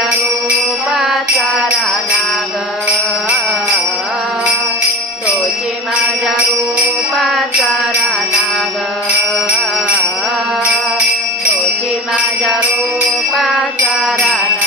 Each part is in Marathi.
माझ्या रानाग तोची माझ्या रूपाचा रानाग तोची माझ्या रूपाचा राना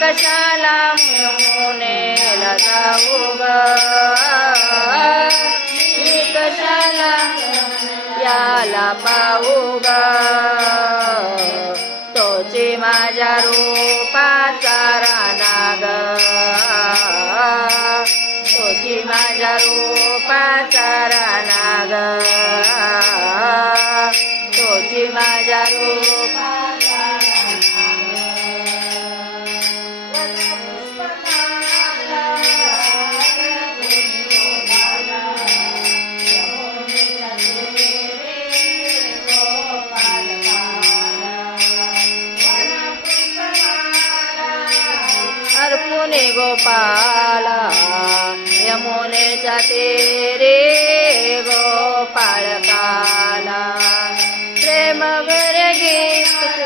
कशाला मुनेला जाऊ ग? मी कशाला याला पाहू ग? तोची माझ्या रूपा अर्पुने गोपाला यमुनेच्या तेरे गोपाळ काला प्रेम भर गीत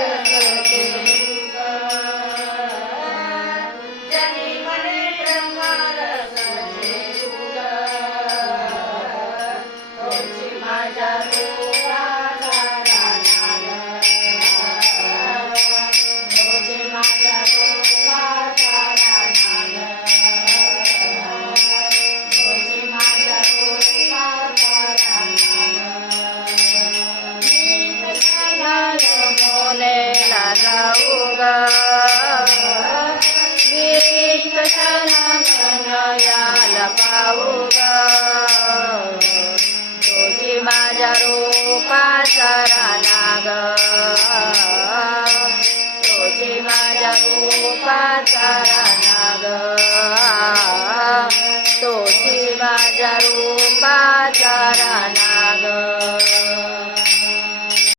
माझ्या याला पाहू ग. माझ्या रूपाचा नाग तुझी माझ्या रूपाचा